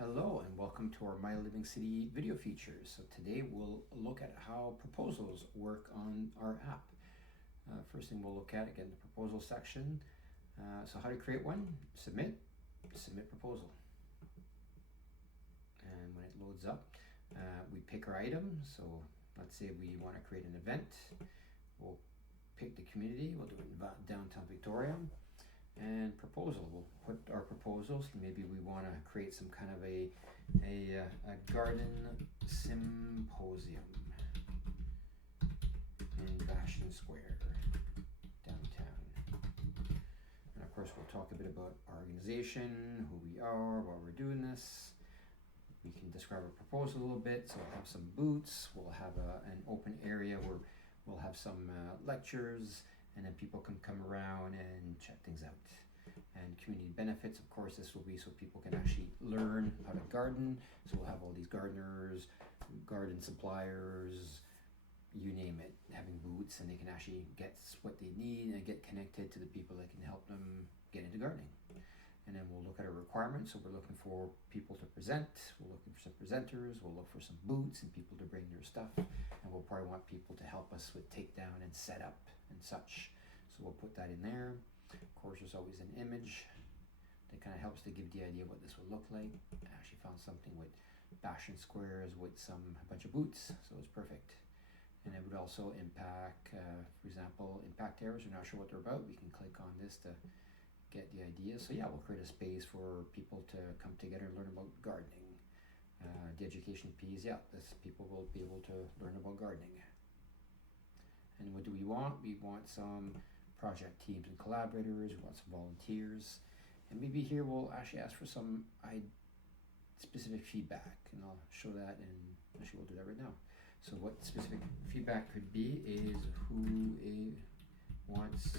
Hello and welcome to our My Living City video features. So today we'll look at how proposals work on our app. First thing we'll look at, again, the proposal section. So how to create one, submit proposal. And when it loads up, we pick our item. So let's say we want to create an event. We'll pick the community, we'll do it in downtown Victoria. And proposal, we'll put our proposals. Maybe we want to create some kind of a garden symposium in Bastion Square, downtown. And of course we'll talk a bit about our organization, who we are, why we're doing this. We can describe our proposal a little bit. So we'll have some booths, we'll have an open area where we'll have some lectures, and then people can come around and check things out. And community benefits, of course, this will be so people can actually learn how to garden. So we'll have all these gardeners, garden suppliers, you name it, having booths, and they can actually get what they need and get connected to the people that can help them get into gardening. And then we'll look at our requirements. So we're looking for people to present, we're looking for some presenters, we'll look for some booths and people to bring their stuff, and we'll probably want people to help us with takedown and setup and such. So we'll put that in there. Of course, there's always an image that kind of helps to give the idea of what this would look like. I actually found something with Bastion Squares with a bunch of booths, so it's perfect. And it would also impact, for example, impact areas. We're not sure what they're about. We can click on this to get the idea. So yeah, we'll create a space for people to come together and learn about gardening. The education piece, yeah, this people will be able to learn about gardening. And what do we want? We want some project teams and collaborators, we want some volunteers. And maybe here we'll actually ask for some specific feedback, and I'll show that, and actually we'll do that right now. So what specific feedback could be is who wants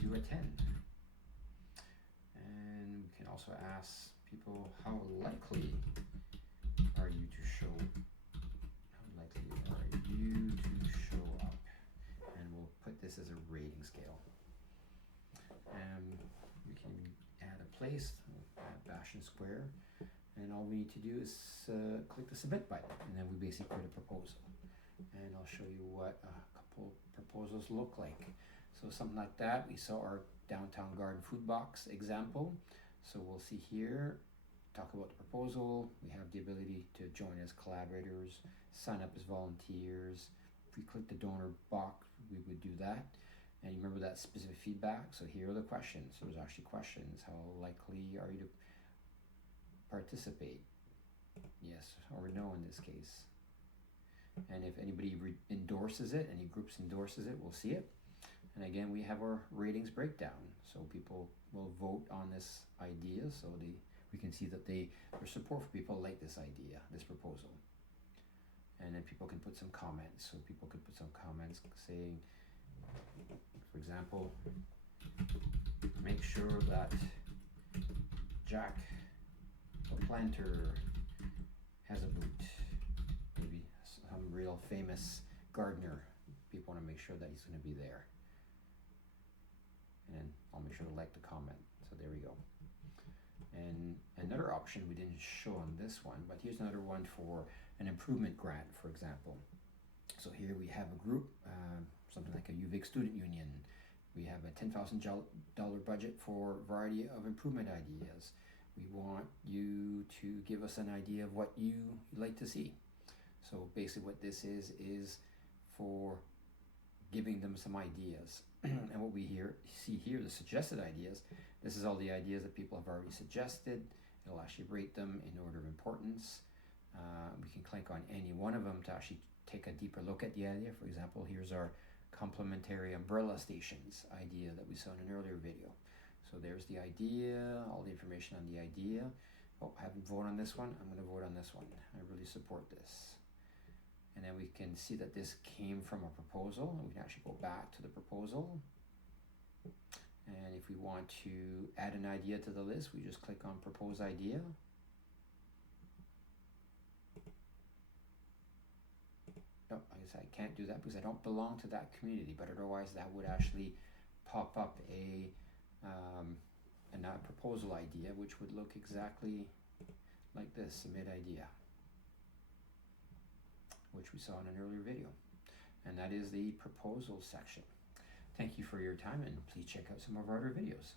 to attend. And we can also ask people, how likely are you to show up? And we'll put this as a rating scale. And we can add a place, add Bastion Square, and all we need to do is click the submit button, and then we basically create a proposal. And I'll show you what a couple proposals look like. So something like that. We saw our downtown garden food box example. So we'll see here, talk about the proposal. We have the ability to join as collaborators, sign up as volunteers. If we click the donor box, we would do that. And you remember that specific feedback. So here are the questions. So there's actually questions. How likely are you to participate? Yes or no in this case. And if anybody endorses it, any groups endorses it, we'll see it. And again, we have our ratings breakdown. So people will vote on this idea, so we can see that their support for people like this idea, this proposal. And then people can put some comments. So people could put some comments saying, for example, make sure that Jack, the planter, has a boot. Maybe some real famous gardener. People want to make sure that he's going to be there. And then I'll make sure to like the comment. So there we go. And another option we didn't show on this one, but here's another one for an improvement grant, for example. So here we have a group, something like a UVic student union. We have a $10,000 budget for a variety of improvement ideas. We want you to give us an idea of what you'd like to see. So basically what this is for giving them some ideas. And what we see here, the suggested ideas, this is all the ideas that people have already suggested. It'll actually rate them in order of importance. We can click on any one of them to actually take a deeper look at the idea. For example, here's our complementary umbrella stations idea that we saw in an earlier video. So there's the idea, all the information on the idea. Oh, I haven't voted on this one. I'm going to vote on this one. I really support this. And then we can see that this came from a proposal, and we can actually go back to the proposal. And if we want to add an idea to the list, we just click on propose idea. No, I guess I can't do that because I don't belong to that community, but otherwise that would actually pop up a proposal idea, which would look exactly like this, submit idea, which we saw in an earlier video. And that is the proposal section. Thank you for your time, and please check out some of our other videos.